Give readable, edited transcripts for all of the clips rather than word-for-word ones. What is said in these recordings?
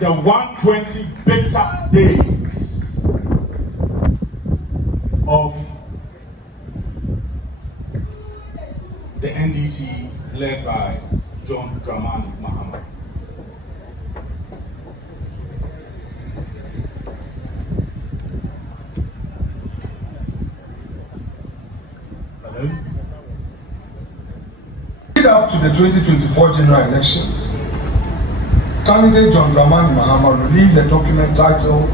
the 120 better days of the NDC led by John Dramani Mahama. Hello? Lead up to the 2024 general elections, candidate John Dramani Mahama released a document titled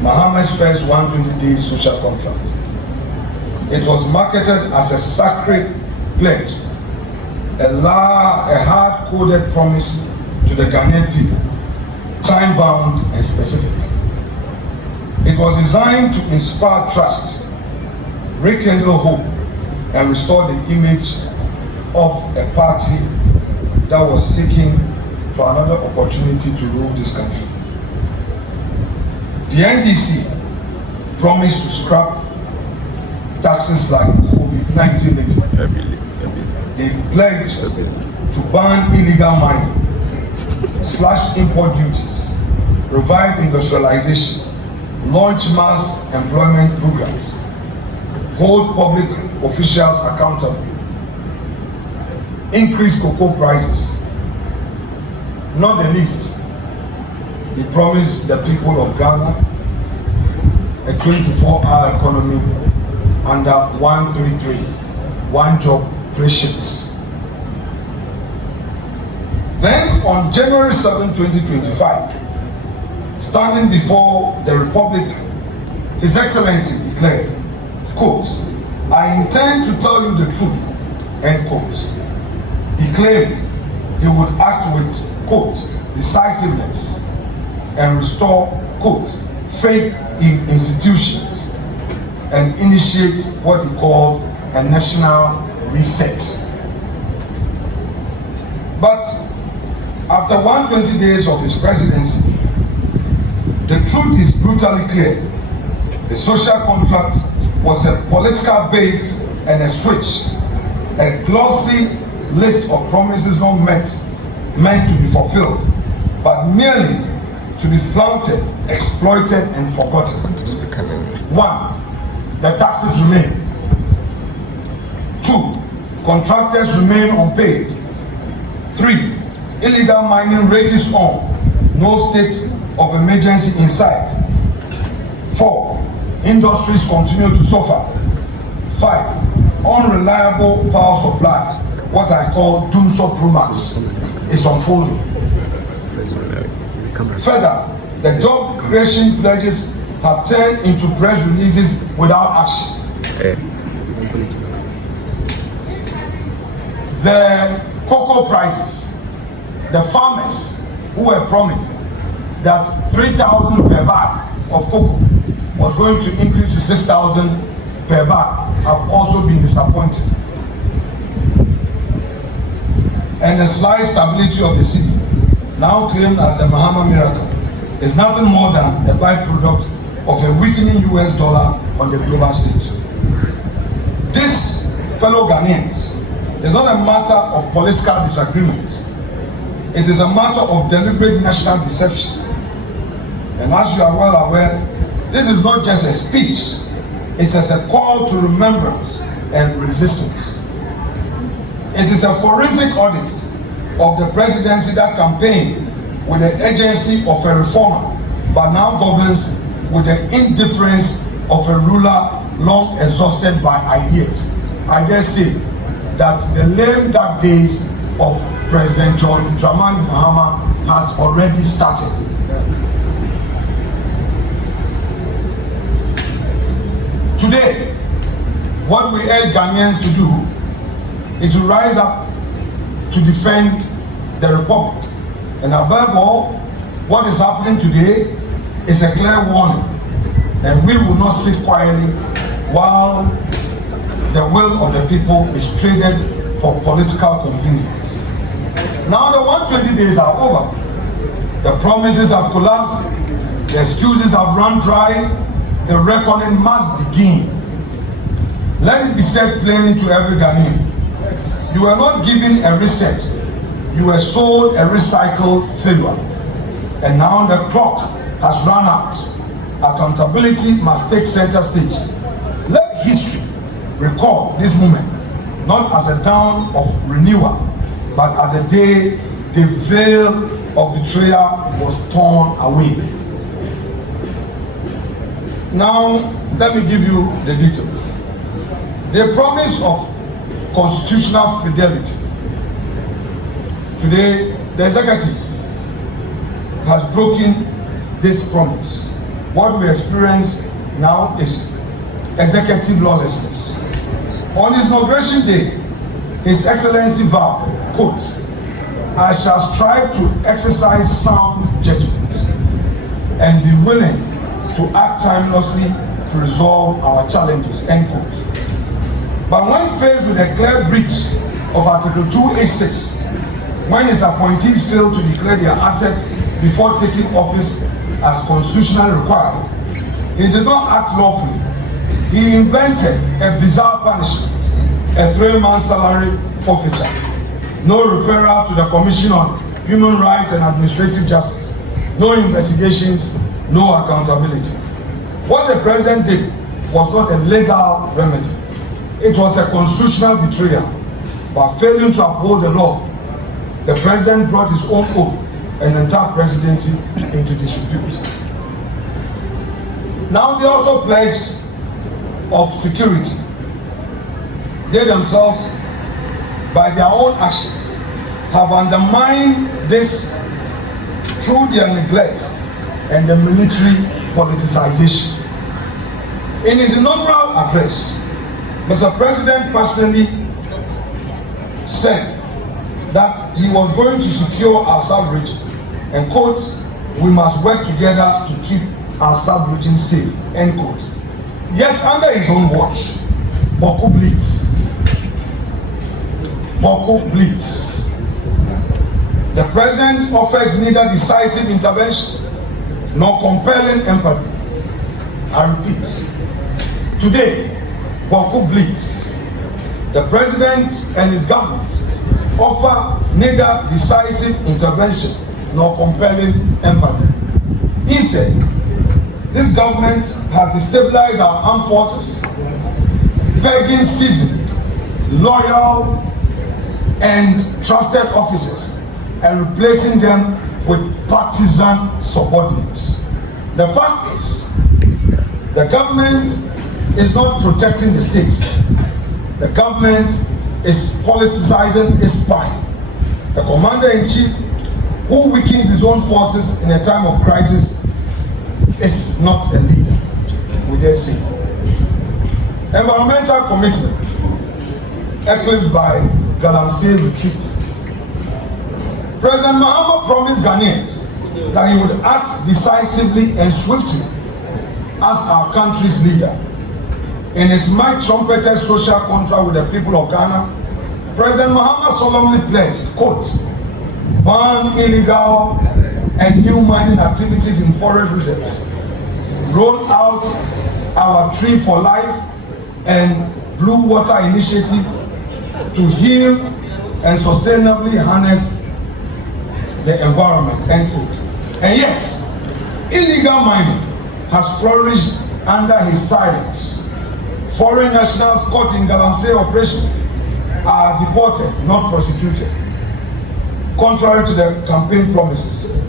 Mahama's First 120 Days Social Contract. It was marketed as a sacred pledge, a hard-coded promise to the Ghanaian people, time-bound and specific. It was designed to inspire trust, rekindle hope, and restore the image of a party that was seeking for another opportunity to rule this country. The NDC promised to scrap taxes like COVID-19. They pledged to ban illegal mining, slash import duties, revive industrialization, launch mass employment programs, hold public officials accountable, increase cocoa prices. Not the least, they promised the people of Ghana a 24-hour economy under 133, one job, 3 shifts. Then on January 7, 2025, standing before the Republic, His Excellency declared, quote, "I intend to tell you the truth," end quote. He claimed he would act with, quote, "decisiveness and restore," quote, "faith in institutions and initiate what he called a national reset." But after 120 days of his presidency, the truth is brutally clear. The social contract was a political bait and a switch, a glossy list of promises not meant to be fulfilled, but merely to be flaunted, exploited, and forgotten. 1. The taxes remain. 2. Contractors remain unpaid. 3. Illegal mining rages on. No state of emergency in sight. 4. Industries continue to suffer. 5. Unreliable power supply, what I call doomsday promise, is unfolding. Further, the job creation pledges have turned into press releases without action. The cocoa prices, the farmers who were promised that 3,000 per bag of cocoa was going to increase to 6,000 per bag, have also been disappointed. And the slight stability of the city, now claimed as the Mahama miracle, is nothing more than a byproduct of a weakening US dollar on the global stage. This, fellow Ghanaians, is not a matter of political disagreement. It is a matter of deliberate national deception. And as you are well aware, this is not just a speech, it is a call to remembrance and resistance. It is a forensic audit of the presidency that campaigned with the agency of a reformer, but now governs with the indifference of a ruler long exhausted by ideas. I dare say that the lame dark days of President John Dramani Mahama has already started. Today, what we urge Ghanaians to do is to rise up to defend the Republic. And above all, what is happening today is a clear warning, and we will not sit quietly while the will of the people is traded for political convenience. Now the 120 days are over. The promises have collapsed, the excuses have run dry, the reckoning must begin. Let it be said plainly to every Ghanaian. You were not given a reset, you were sold a recycled failure. and now the clock has run out. Accountability must take center stage. Let history recall this moment not as a dawn of renewal, but as a day the veil of betrayal was torn away. Now, let me give you the details. The promise of constitutional fidelity. Today, the executive has broken this promise. What we experience now is executive lawlessness. On his inauguration day, His Excellency vowed, quote, "I shall strive to exercise sound judgment and be willing to act timelessly to resolve our challenges," end quote. But when faced with a clear breach of Article 286, when his appointees failed to declare their assets before taking office as constitutionally required, he did not act lawfully. He invented a bizarre punishment, a 3-month salary forfeiture, no referral to the Commission on Human Rights and Administrative Justice, no investigations, no accountability. What the president did was not a legal remedy. It was a constitutional betrayal. By failing to uphold the law, the president brought his own oath and the entire presidency into disrepute. Now they also pledged of security. They themselves, by their own actions, have undermined this through their neglect and the military politicization. In his inaugural address, Mr. President personally said that he was going to secure our sub-region and, quote, "We must work together to keep our sub-region safe," end quote. Yet under his own watch, Boko bleeds. Boko bleeds. The president offers neither decisive intervention nor compelling empathy. I repeat, today, Boko bleeds. The president and his government offer neither decisive intervention nor compelling empathy. Instead, this government has destabilized our armed forces, begging seasoned, loyal, and trusted officers and replacing them with partisan subordinates. The fact is, the government is not protecting the state. The government is politicizing its spine. The commander-in-chief who weakens his own forces in a time of crisis is not a leader, we dare say. Environmental commitment eclipsed by Galamsey retreat. President Mahama promised Ghanaians that he would act decisively and swiftly as our country's leader. In his mic-trumpeted social contract with the people of Ghana, President Mahama solemnly pledged, quote, "Ban illegal and new mining activities in forest reserves, roll out our Tree for Life and Blue Water Initiative to heal and sustainably harness the environment," end quote. And yet, illegal mining has flourished under his silence. Foreign nationals caught in Galamsey operations are deported, not prosecuted. Contrary to the campaign promises,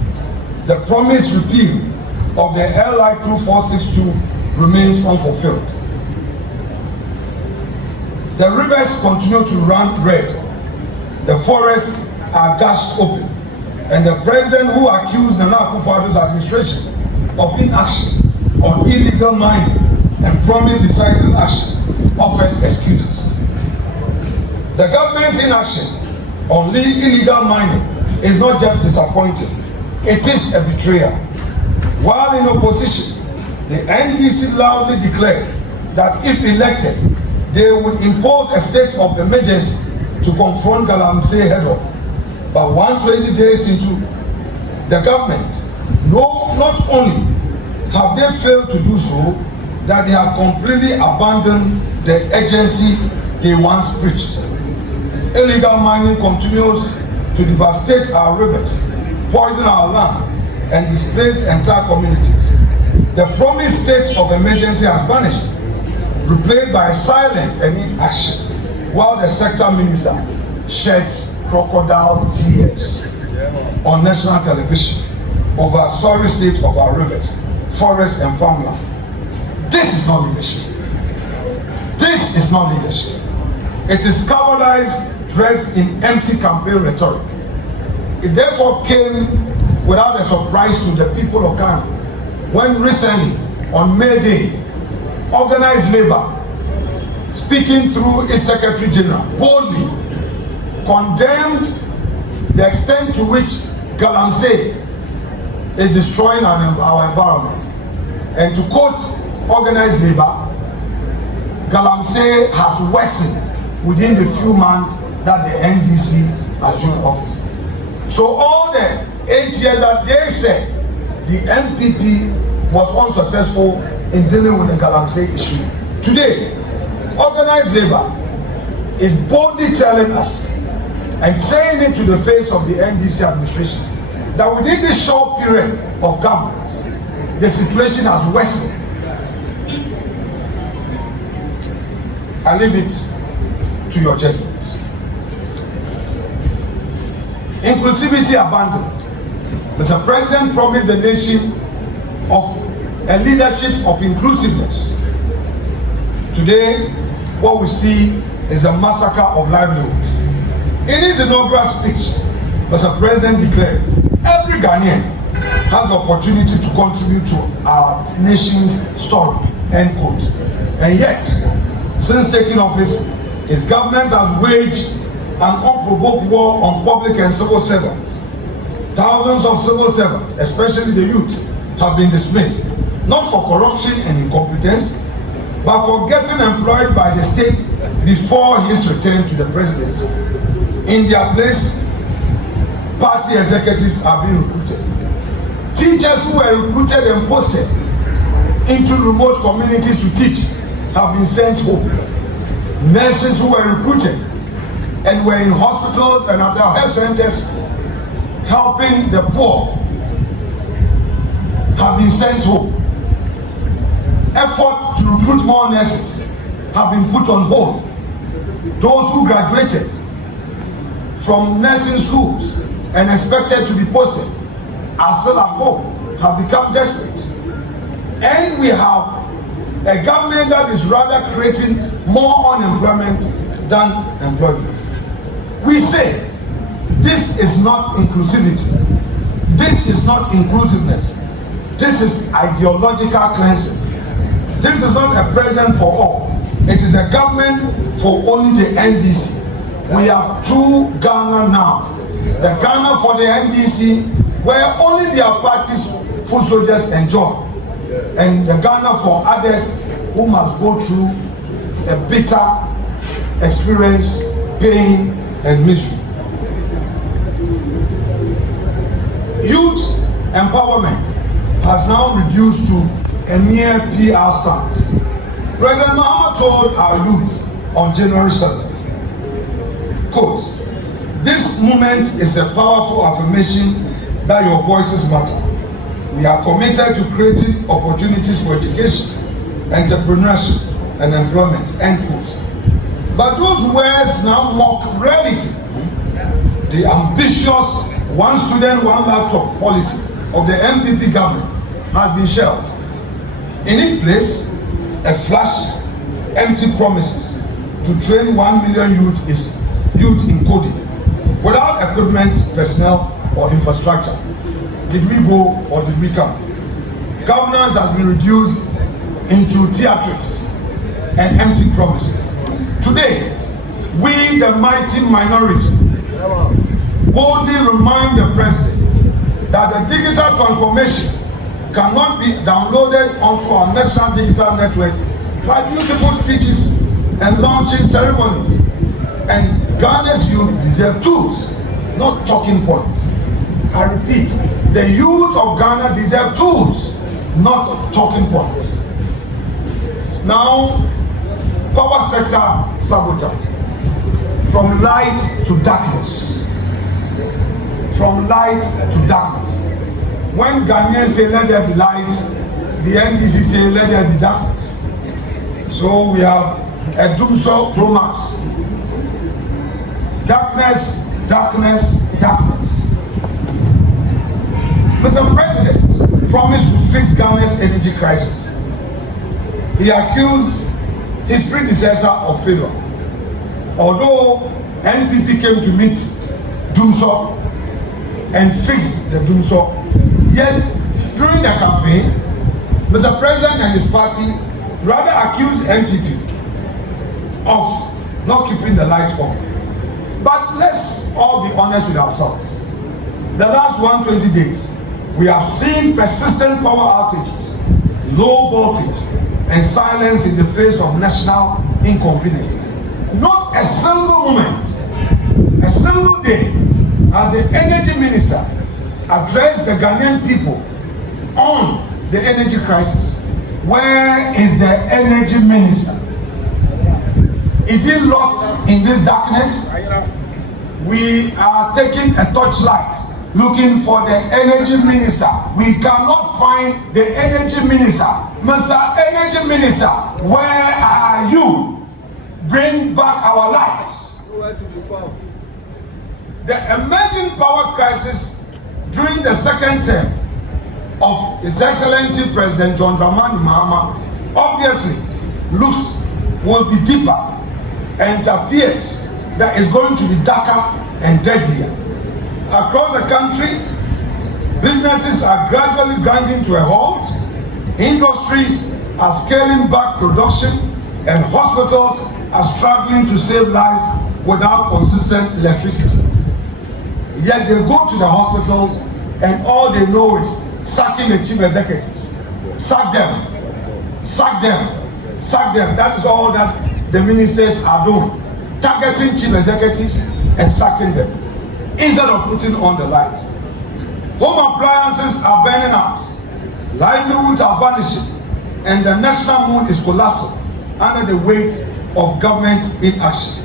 the promised repeal of the LI 2462 remains unfulfilled. The rivers continue to run red, the forests are gashed open, and the president who accused Nana Akufo-Addo's administration of inaction on illegal mining and promised decisive action offers excuses. The government's inaction on illegal mining is not just disappointing, it is a betrayal. While in opposition, the NDC loudly declared that if elected, they would impose a state of emergency to confront Galamsey head-on. But 120 days into the government, not only have they failed to do so, that they have completely abandoned the agency they once preached. Illegal mining continues to devastate our rivers, poison our land, and displaced entire communities. The promised state of emergency has vanished, replaced by silence and inaction, while the sector minister sheds crocodile tears on national television over a sorry state of our rivers, forests and farmland. This is not leadership. This is not leadership. It is cowardice dressed in empty campaign rhetoric. It therefore came without a surprise to the people of Ghana when recently, on May Day, organized labor, speaking through its Secretary General, boldly condemned the extent to which Galamsey is destroying our environment. And to quote organized labor, Galamsey has worsened within the few months that the NDC assumed office. So all the 8 years that they said the MPP was unsuccessful in dealing with the Galamsey issue, today, organized labor is boldly telling us and saying it to the face of the NDC administration that within this short period of governance, the situation has worsened. I leave it to your judgment. Inclusivity abandoned. Mr. President promised the nation of a leadership of inclusiveness. Today, what we see is a massacre of livelihoods. In his inaugural speech, Mr. President declared, every Ghanaian has the opportunity to contribute to our nation's story, end quote. And yet, since taking office, his government has waged an unprovoked war on public and civil servants. Thousands of civil servants, especially the youth, have been dismissed, not for corruption and incompetence, but for getting employed by the state before his return to the presidency. In their place, party executives are being recruited. Teachers who were recruited and posted into remote communities to teach have been sent home. Nurses who were recruited and were in hospitals and at our health centers helping the poor have been sent home. Efforts to recruit more nurses have been put on hold. Those who graduated from nursing schools and expected to be posted are still at home, have become desperate. And we have a government that is rather creating more unemployment than employment. We say this is not inclusivity. This is not inclusiveness. This is ideological cleansing. This is not a president for all. It is a government for only the NDC. We have two Ghana now. The Ghana for the NDC, where only their party's foot soldiers enjoy, and the Ghana for others who must go through a bitter experience, pain, and misery. Youth empowerment has now reduced to a mere PR stance. Prez Mahama told our youth on January 7th, quote, "This movement is a powerful affirmation that your voices matter. We are committed to creating opportunities for education, entrepreneurship, and employment," end quote. But those words now mock reality. The ambitious one student, one laptop policy of the MPP government has been shelved. In its place, a flash, empty promises to train 1 million youth in coding without equipment, personnel, or infrastructure. Did we go or did we come? Governance has been reduced into theatrics and empty promises. Today, we, the mighty minority, boldly remind the president that the digital transformation cannot be downloaded onto our national digital network by beautiful speeches and launching ceremonies. And Ghana's youth deserve tools, not talking points. I repeat, the youth of Ghana deserve tools, not talking points. Now, power sector sabotage. From light to darkness. From light to darkness. When Ghanaians say let there be light, the NDC say let there be darkness. So we have a Doomsday Pro Max. Darkness, darkness, darkness. Mr. President promised to fix Ghana's energy crisis. He accused his predecessor of failure. Although NPP came to meet Doomsday and fix the Doomsday, yet during the campaign, Mr. President and his party rather accused NPP of not keeping the light on. But let's all be honest with ourselves. The last 120 days, we have seen persistent power outages, low voltage, and silence in the face of national inconvenience. Not a single moment, a single day, has the energy minister addressed the Ghanaian people on the energy crisis. Where is the energy minister? Is he lost in this darkness? We are taking a torchlight looking for the energy minister. We cannot find the energy minister. Mr. Energy Minister, where are you? Bring back our lights. The emerging power crisis during the second term of His Excellency President John Dramani Mahama obviously looks will be deeper, and it appears that it's going to be darker and deadlier. Across the country, businesses are gradually grinding to a halt, industries are scaling back production, and hospitals are struggling to save lives without consistent electricity. Yet they go to the hospitals and all they know is sacking the chief executives. Sack them, sack them, sack them. That is all that the ministers are doing. Targeting chief executives and sacking them instead of putting on the light. Home appliances are burning out, livelihoods are vanishing, and the national mood is collapsing under the weight of government inaction.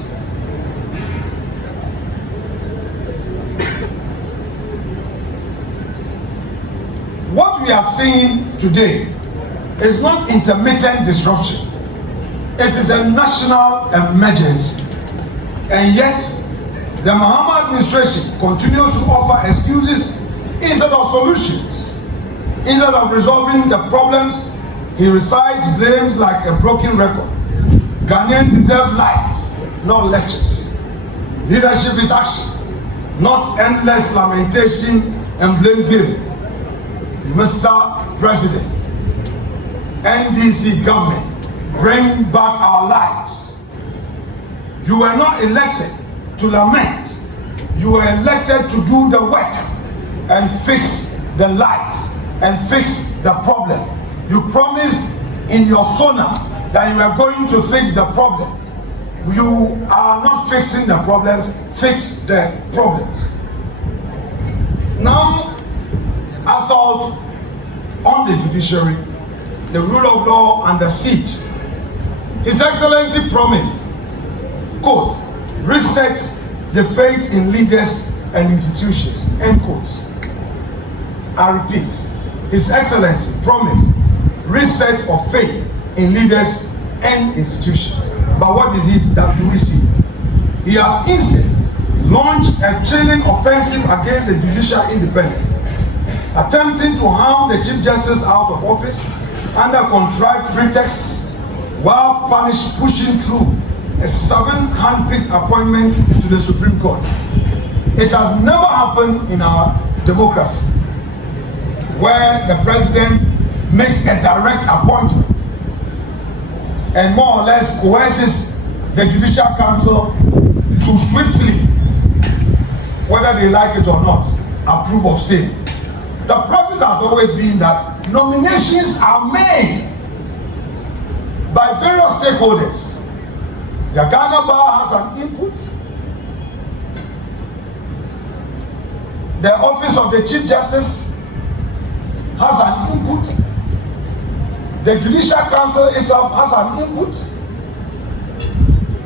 What we are seeing today is not intermittent disruption. It is a national emergency. And yet, the Mahama administration continues to offer excuses instead of solutions. Instead of resolving the problems, he recites blames like a broken record. Ghanaians deserve lights, not lectures. Leadership is action, not endless lamentation and blame game. Mr. President, NDC government, bring back our lives. You were not elected to lament. You were elected to do the work and fix the lights and fix the problem. You promised in your sonar that you were going to fix the problem. You are not fixing the problems, fix the problems. Now, assault on the judiciary, the rule of law under siege. His Excellency promised, quote, reset the faith in leaders and institutions, end quote. I repeat, His Excellency promised reset of faith in leaders and institutions. But what is it that do we see? He has instead launched a chilling offensive against the judicial independence, attempting to harm the Chief Justice out of office under contrived pretexts while pushing through a 7-handpicked appointment to the Supreme Court. It has never happened in our democracy where the president makes a direct appointment and more or less coerces the Judicial Council to swiftly, whether they like it or not, approve of same. The practice has always been that nominations are made by various stakeholders. The Ghana Bar has an input. The Office of the Chief Justice has an input. The Judicial Council itself has an input.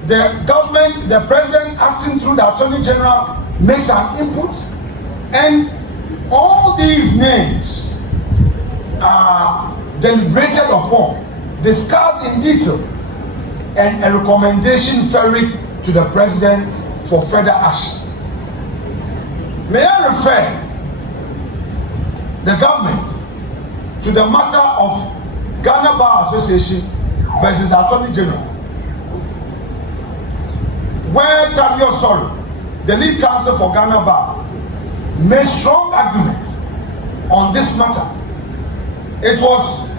The government, the president acting through the Attorney General makes an input. And All these names are deliberated upon, discussed in detail, and a recommendation ferried to the president for further action. May I refer the government to the matter of Ghana Bar Association versus Attorney General, where Tabio Soro, the lead counsel for Ghana Bar, made strong argument on this matter. It was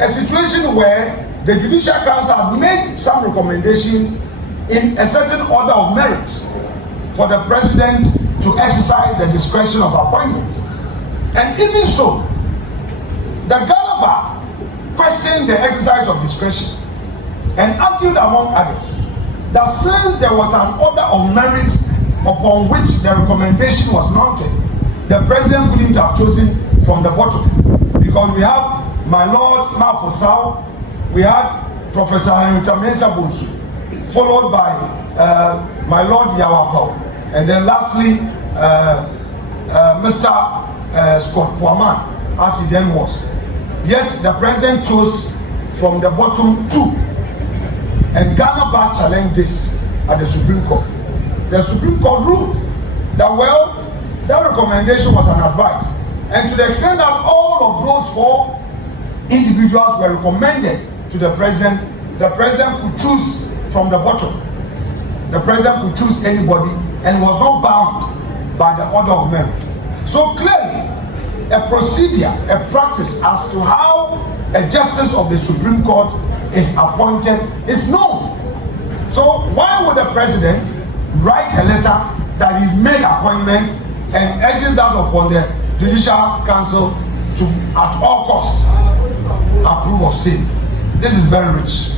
a situation where the Judicial Council had made some recommendations in a certain order of merit for the president to exercise the discretion of appointment. And even so, the Ghana Bar questioned the exercise of discretion and argued, among others, that since there was an order of merit upon which the recommendation was mounted, the president couldn't have chosen from the bottom, because we have my Lord Mafosao, we had Professor Henrietta Mensah Bonsu, followed by my Lord Yawapao, and then lastly Mr. Scott Puaman, as he then was. Yet the president chose from the bottom two, and Ghana Bar challenged this at the Supreme Court. The Supreme Court ruled that, well, that recommendation was an advice, and to the extent that all of those four individuals were recommended to the president could choose from the bottom. The president could choose anybody and was not bound by the order of merit. So clearly, a procedure, a practice as to how a justice of the Supreme Court is appointed is known. So why would the president write a letter that he's made appointment and urges that upon the Judicial Council to at all costs approve of sin? This is very rich.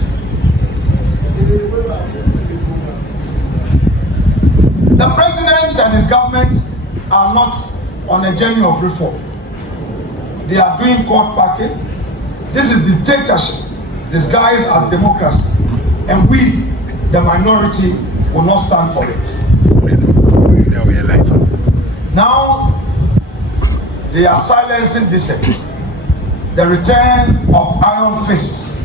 The president and his government are not on a journey of reform. They are doing court packing. This is dictatorship disguised as democracy, and we, the minority, will not stand for it. Now they are silencing dissent. The return of iron fists.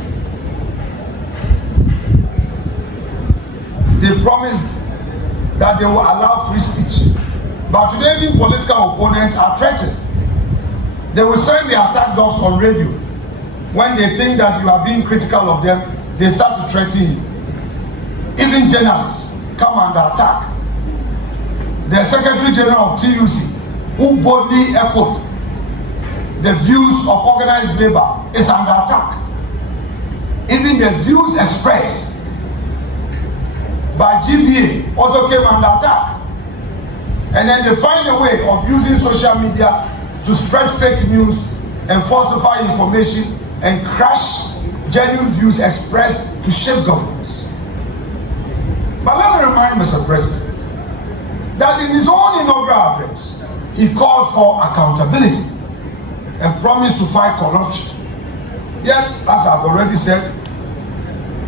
They promised that they will allow free speech, but today even political opponents are threatened. They will send the attack dogs on radio. When they think that you are being critical of them, they start to threaten you. Even journalists come under attack. The Secretary General of TUC, who boldly echoed the views of organized labor, is under attack. Even the views expressed by GBA also came under attack. And then they find a way of using social media to spread fake news and falsify information and crush genuine views expressed to shape governments. But let me remind Mr. President that in his own inaugural address, he called for accountability and promised to fight corruption. Yet, as I've already said,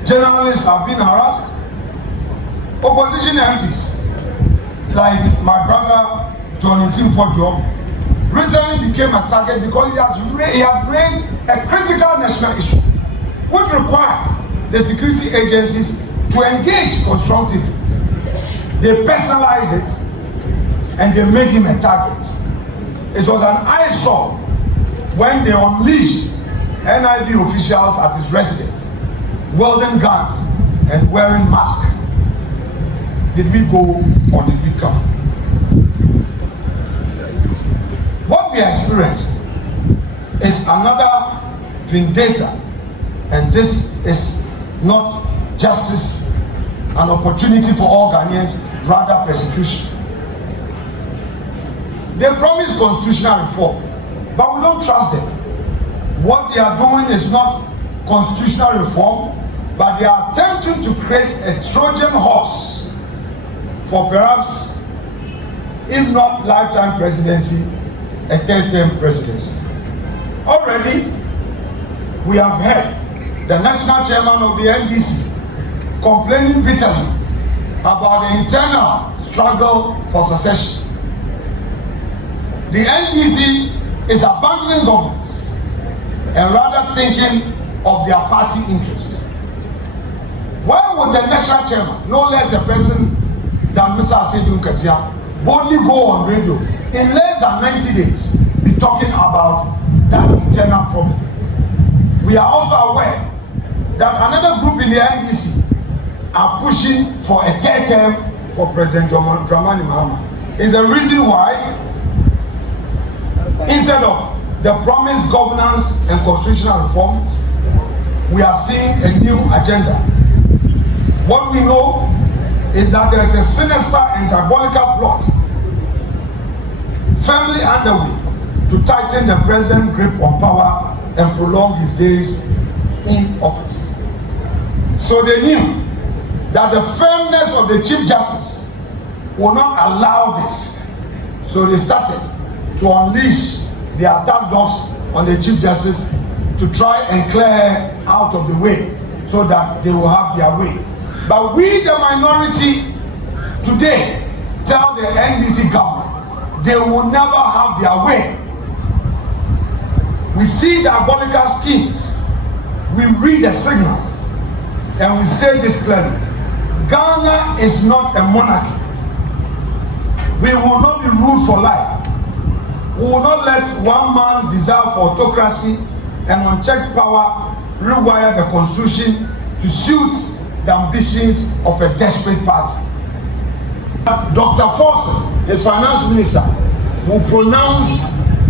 journalists have been harassed. Opposition MPs, like my brother John Ntimfo, recently became a target because he had raised a critical national issue, which required the security agencies to engage constructively. They personalized it and they made him a target. It was an eyesore when they unleashed NIB officials at his residence, wielding guns and wearing masks. Did we go or did we come? What we are experiencing is another vendetta, and this is not justice, an opportunity for all Ghanaians, rather persecution. They promise constitutional reform, but we don't trust them. What they are doing is not constitutional reform, but they are attempting to create a Trojan horse for perhaps, if not lifetime presidency, a third-term presidency. Already, we have heard the national chairman of the NDC complaining bitterly about the internal struggle for succession. The NDC is abandoning governance and rather thinking of their party interests. Why would the national chairman, no less a person than Mr. Asedu Nketia, boldly go on radio in less than 90 days be talking about that internal problem? We are also aware that another group in the NDC are pushing for a third term for President Dramani Mahama. Is the reason why, instead of the promised governance and constitutional reforms, we are seeing a new agenda. What we know is that there is a sinister and diabolical plot firmly underway to tighten the president's grip on power and prolong his days in office. So they knew that the firmness of the Chief Justice will not allow this. So they started to unleash their attack dogs on the Chief Justice to try and clear out of the way so that they will have their way. But we, the minority, today tell the NDC government they will never have their way. We see diabolical schemes, we read the signals, and we say this clearly: Ghana is not a monarchy. We will not be ruled for life. We will not let one man desire for autocracy and unchecked power rewire the constitution to suit the ambitions of a desperate party. Dr. Forson, his finance minister, will pronounce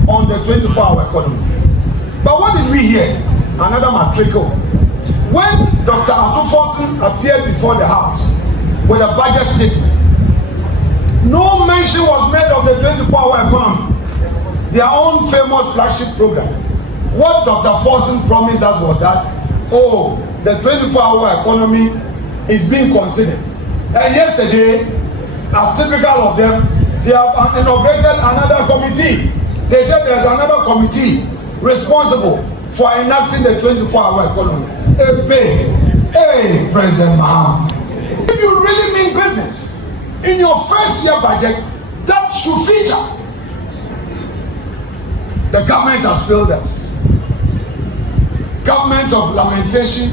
on the 24-hour economy. But what did we hear? Another matricle. When Dr. Arthur Forson appeared before the House with a budget statement, no mention was made of the 24-hour economy, their own famous flagship program. What Dr. Forson promised us was that, oh, the 24-hour economy is being considered. And yesterday, as typical of them, they have inaugurated another committee. They said there's another committee responsible for enacting the 24-hour economy. Hey, President Mahama. If you really mean business, in your first year budget, that should feature. The government has failed us. Government of lamentation,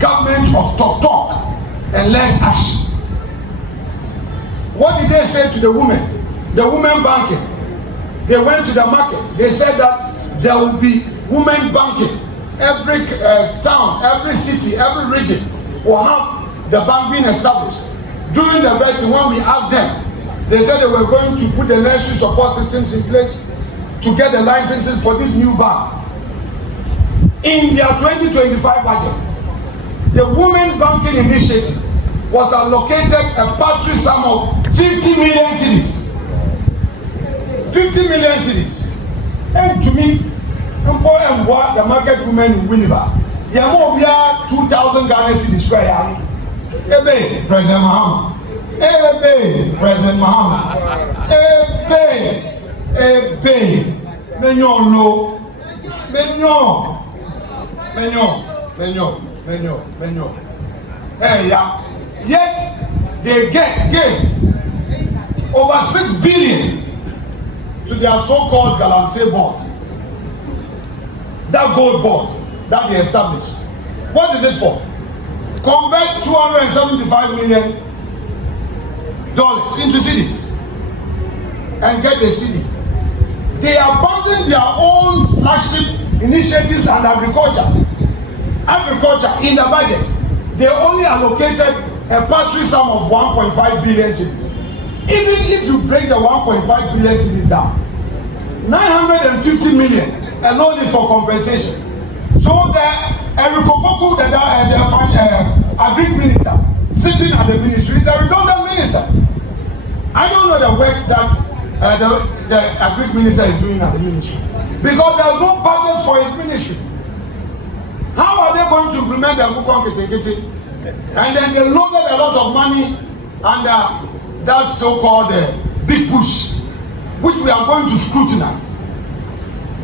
government of talk, and less action. What did they say to the women? The women banking. They went to the market. They said that there will be women banking. Every town, every city, every region will have the bank being established. During the vetting, when we asked them, they said they were going to put the necessary support systems in place to get the licenses for this new bank. In their 2025 budget, the Women Banking Initiative was allocated a paltry sum of 50 million cedis. 50 million cedis. And to me, the market women in Winneba, Yamobia 2,000 Ghana cedis per year. Ebe, Prez Mahama. Ebe, Prez Mahama. Ebe, Menyon lo. Menyon. Hey, yeah. Yet they gave over 6 billion to their so-called Galamsey board. That gold board that they established. What is it for? Convert $275 million into cedis and get the cedi. They abandoned their own flagship initiatives and agriculture in the budget. They only allocated a paltry sum of 1.5 billion cedis. Even if you break the 1.5 billion cedis down, 950 million alone is for compensation. So the Erikopoku, the agri minister sitting at the ministry, is a redundant minister. I don't know the work that the agri minister is doing at the ministry, because there's no budget for his ministry. How are they going to implement the Nkukon Kete? And then they loaded a lot of money under that so-called big push, which we are going to scrutinize.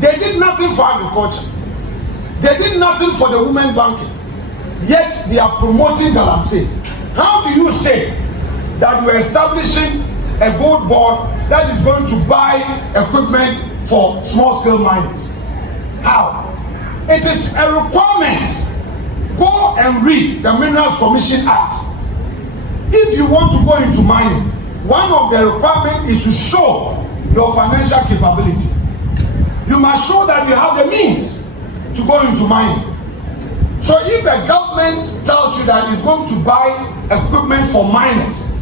They did nothing for agriculture. They did nothing for the women banking. Yet they are promoting Galamsey. How do you say that you are establishing a gold board that is going to buy equipment for small-scale miners. How? It is a requirement. Go and read the Minerals Commission Act. If you want to go into mining, one of the requirements is to show your financial capability. You must show that you have the means to go into mining. So if a government tells you that it's going to buy equipment for miners,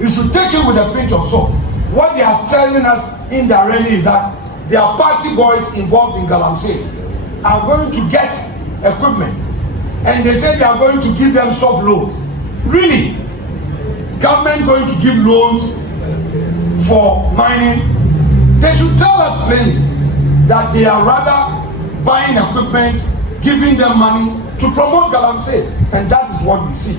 you should take it with a pinch of salt. What they are telling us indirectly is that their party boys involved in Galamsey are going to get equipment, and they say they are going to give them soft loans. Really? Government going to give loans for mining? They should tell us plainly that they are rather buying equipment, giving them money to promote Galamsey, and that is what we see.